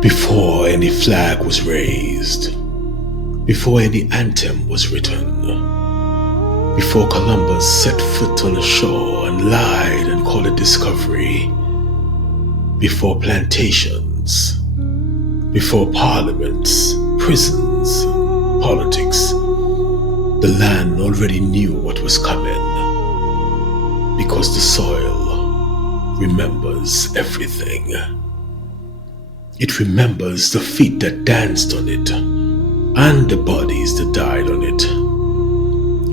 Before any flag was raised, before any anthem was written, before Columbus set foot on the shore and lied and called it discovery, before plantations, before parliaments, prisons, and politics, the land already knew what was coming, because the soil remembers everything. It remembers the feet that danced on it, and the bodies that died on it.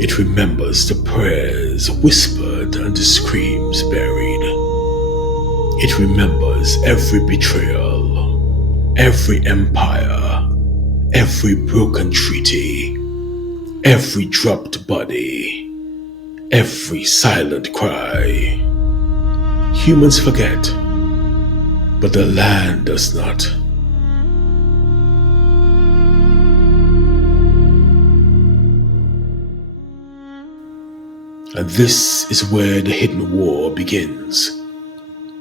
It remembers the prayers whispered and the screams buried. It remembers every betrayal, every empire, every broken treaty, every dropped body, every silent cry. Humans forget, but the land does not. And this is where the hidden war begins.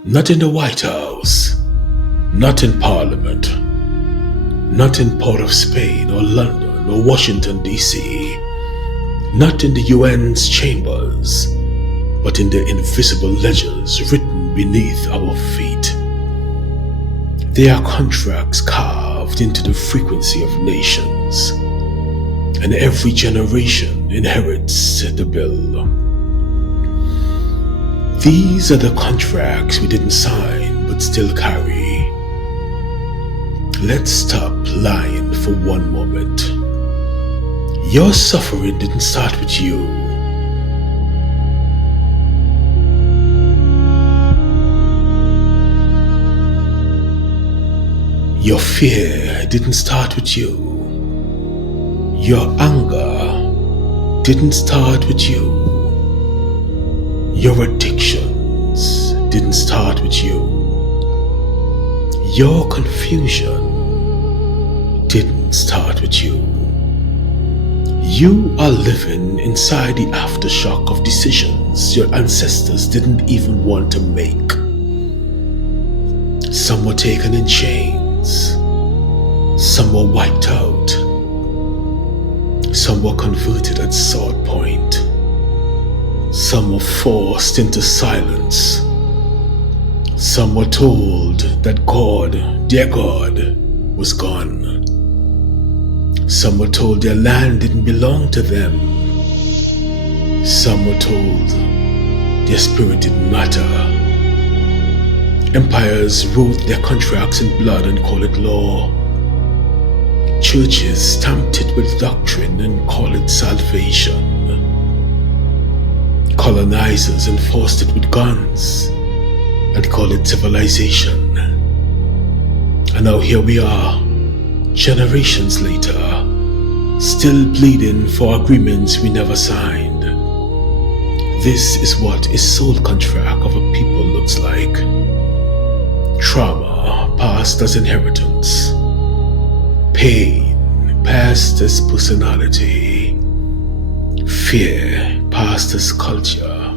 Not in the White House, not in Parliament, not in Port of Spain or London or Washington, D.C., not in the UN's chambers, but in the invisible ledgers written beneath our feet. They are contracts carved into the frequency of nations, and every generation inherits the bill. These are the contracts we didn't sign but still carry. Let's stop lying for one moment. Your suffering didn't start with you. Your fear didn't start with you. Your anger didn't start with you. Your addictions didn't start with you. Your confusion didn't start with you. You are living inside the aftershock of decisions your ancestors didn't even want to make. Some were taken in chains. Some were wiped out. Some were converted at sword point. Some were forced into silence. Some were told that God, their God, was gone. Some were told their land didn't belong to them. Some were told their spirit didn't matter. Empires wrote their contracts in blood and called it law. Churches stamped it with doctrine and called it salvation. Colonizers enforced it with guns and called it civilization. And now here we are, generations later, still pleading for agreements we never signed. This is what a soul contract of a people looks like. Trauma passed as inheritance. Pain passed as personality. Fear passed as culture.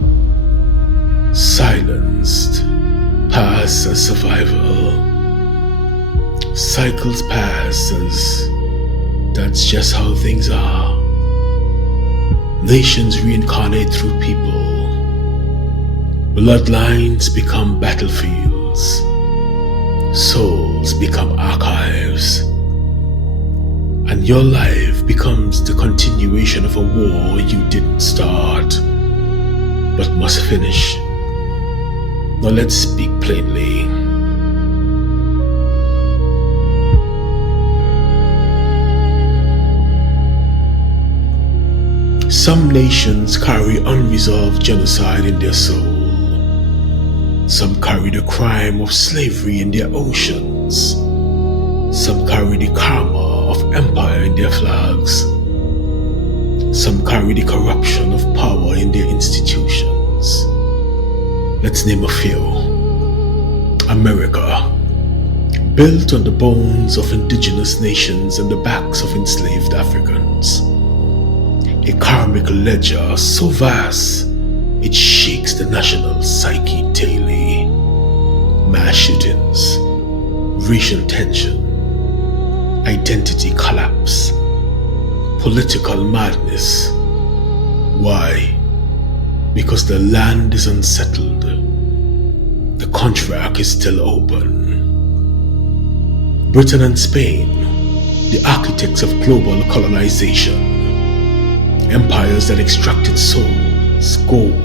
Silenced passed as survival. Cycles pass as that's just how things are. Nations reincarnate through people. Bloodlines become battlefields. Souls become archives. And your life becomes the continuation of a war you didn't start, but must finish. Now let's speak plainly. Some nations carry unresolved genocide in their soul. Some carry the crime of slavery in their oceans. Some carry the karma of empire in their flags. Some carry the corruption of power in their institutions. Let's name a few. America, built on the bones of indigenous nations and the backs of enslaved Africans. A karmic ledger so vast it shakes the national psyche daily. Mass shootings, racial tension, identity collapse, political madness. Why? Because the land is unsettled. The contract is still open. Britain and Spain, the architects of global colonization, empires that extracted souls, gold,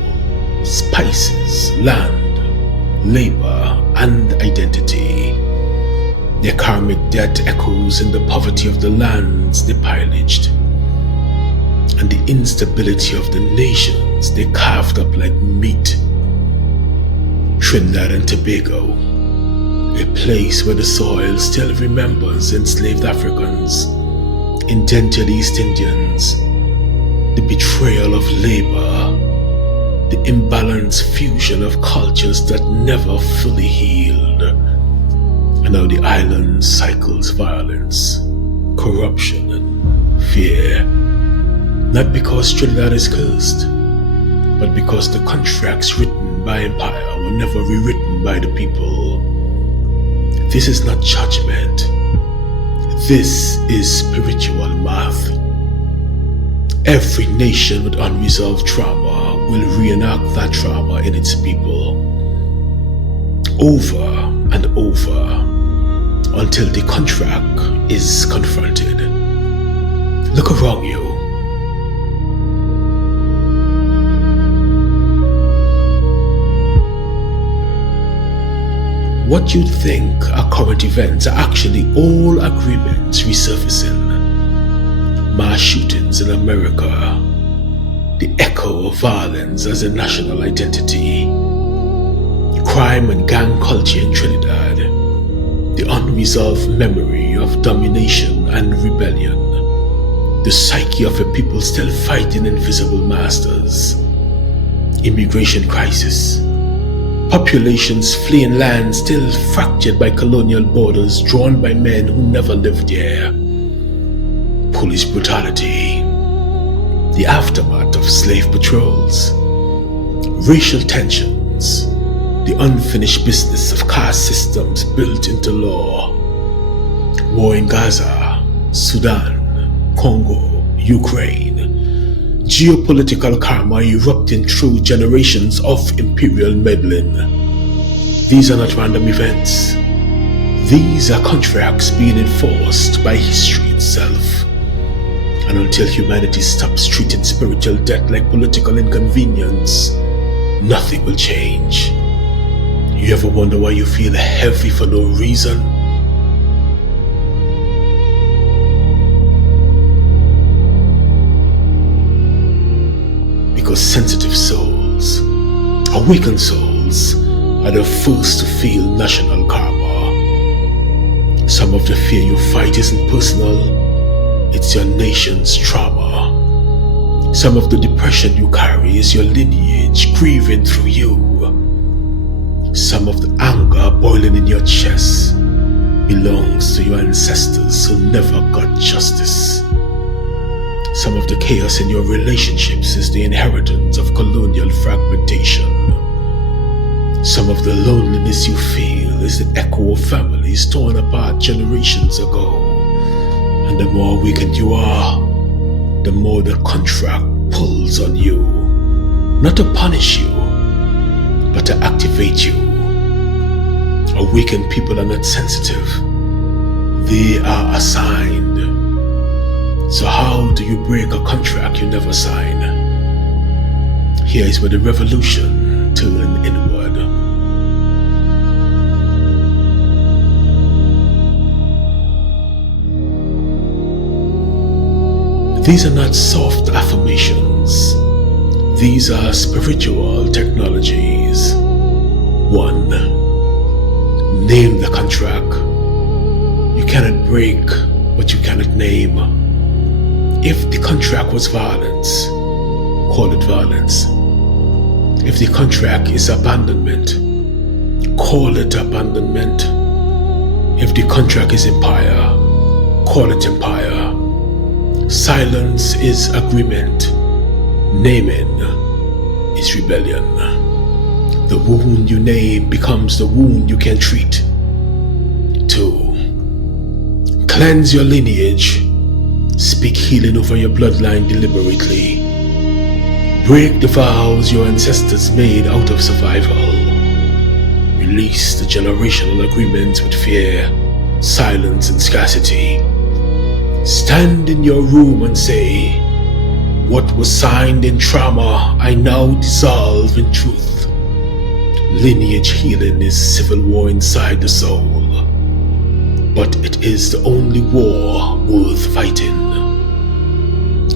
spices, land, labor, and identity. Their karmic debt echoes in the poverty of the lands they pillaged and the instability of the nations they carved up like meat. Trinidad and Tobago, a place where the soil still remembers enslaved Africans, indentured East Indians, the betrayal of labor, the imbalanced fusion of cultures that never fully healed. And now the island cycles violence, corruption, and fear. Not because Trinidad is cursed, but because the contracts written by empire were never rewritten by the people. This is not judgment. This is spiritual math. Every nation with unresolved trauma will reenact that trauma in its people over and over until the contract is confronted. Look around you. What you'd think are current events are actually all agreements resurfacing. Mass shootings in America, the echo of violence as a national identity, crime and gang culture in Trinidad, the unresolved memory of domination and rebellion, the psyche of a people still fighting invisible masters, immigration crisis, populations fleeing lands still fractured by colonial borders drawn by men who never lived there, police brutality, the aftermath of slave patrols, racial tensions, the unfinished business of caste systems built into law, war in Gaza, Sudan, Congo, Ukraine, geopolitical karma erupting through generations of imperial meddling. These are not random events. These are contracts being enforced by history itself. And until humanity stops treating spiritual death like political inconvenience, nothing will change. You ever wonder why you feel heavy for no reason? Because sensitive souls, awakened souls, are the first to feel national karma. Some of the fear you fight isn't personal, it's your nation's trauma. Some of the depression you carry is your lineage grieving through you. Some of the anger boiling in your chest belongs to your ancestors who never got justice. Some of the chaos in your relationships is the inheritance of colonial fragmentation. Some of the loneliness you feel is the echo of families torn apart generations ago. And the more awakened you are, the more the contract pulls on you. Not to punish you, but to activate you. Awakened people are not sensitive. They are assigned. So how do you break a contract you never sign? Here is where the revolution turns inward. These are not soft affirmations. These are spiritual technologies. 1. Name the contract. You cannot break what you cannot name. If the contract was violence, call it violence. If the contract is abandonment, call it abandonment. If the contract is empire, call it empire. Silence is agreement. Naming is rebellion. The wound you name becomes the wound you can treat. 2. Cleanse your lineage. Speak healing over your bloodline deliberately. Break the vows your ancestors made out of survival. Release the generational agreements with fear, silence, and scarcity. Stand in your room and say, what was signed in trauma, I now dissolve in truth. Lineage healing is civil war inside the soul, but it is the only war worth fighting.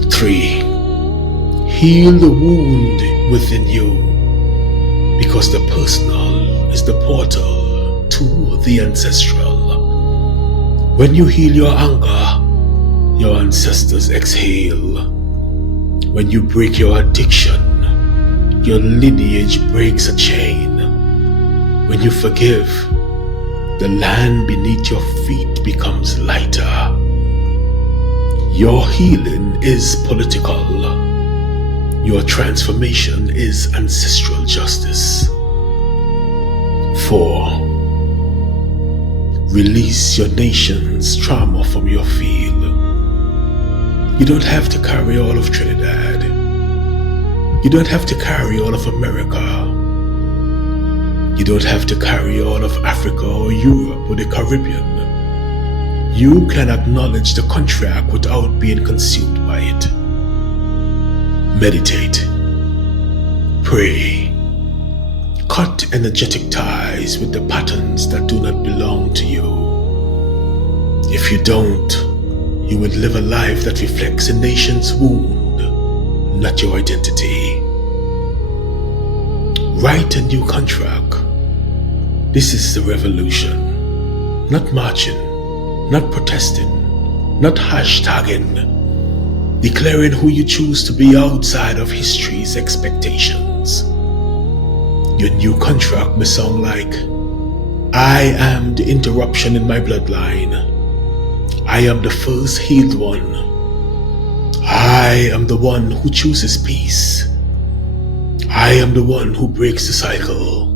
3. Heal the wound within you, because the personal is the portal to the ancestral. When you heal your anger, your ancestors exhale. When you break your addiction, your lineage breaks a chain. When you forgive, the land beneath your feet becomes lighter. Your healing is political. Your transformation is ancestral justice. 4. Release your nation's trauma from your field. You don't have to carry all of Trinidad. You don't have to carry all of America. You don't have to carry all of Africa or Europe or the Caribbean. You can acknowledge the contract without being consumed by it. Meditate. Pray. Cut energetic ties with the patterns that do not belong to you. If you don't, you will live a life that reflects a nation's wound, not your identity. Write a new contract. This is the revolution. Not marching, not protesting, not hashtagging. Declaring who you choose to be outside of history's expectations. Your new contract may sound like, I am the interruption in my bloodline. I am the first healed one. I am the one who chooses peace. I am the one who breaks the cycle.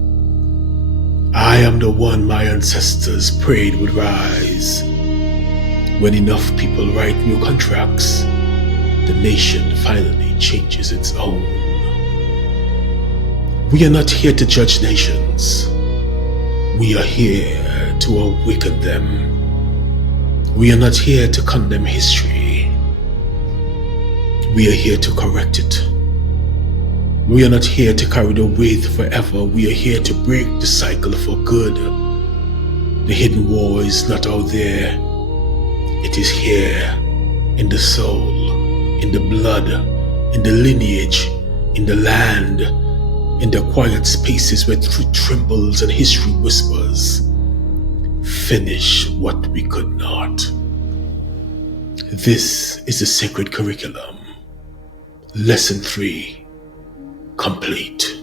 I am the one my ancestors prayed would rise. When enough people write new contracts, the nation finally changes its own. We are not here to judge nations. We are here to awaken them. We are not here to condemn history. We are here to correct it. We are not here to carry the weight forever. We are here to break the cycle for good. The hidden war is not out there. It is here, in the soul, in the blood, in the lineage, in the land, in the quiet spaces where truth trembles and history whispers. Finish what we could not. This is the sacred curriculum. Lesson 3, complete.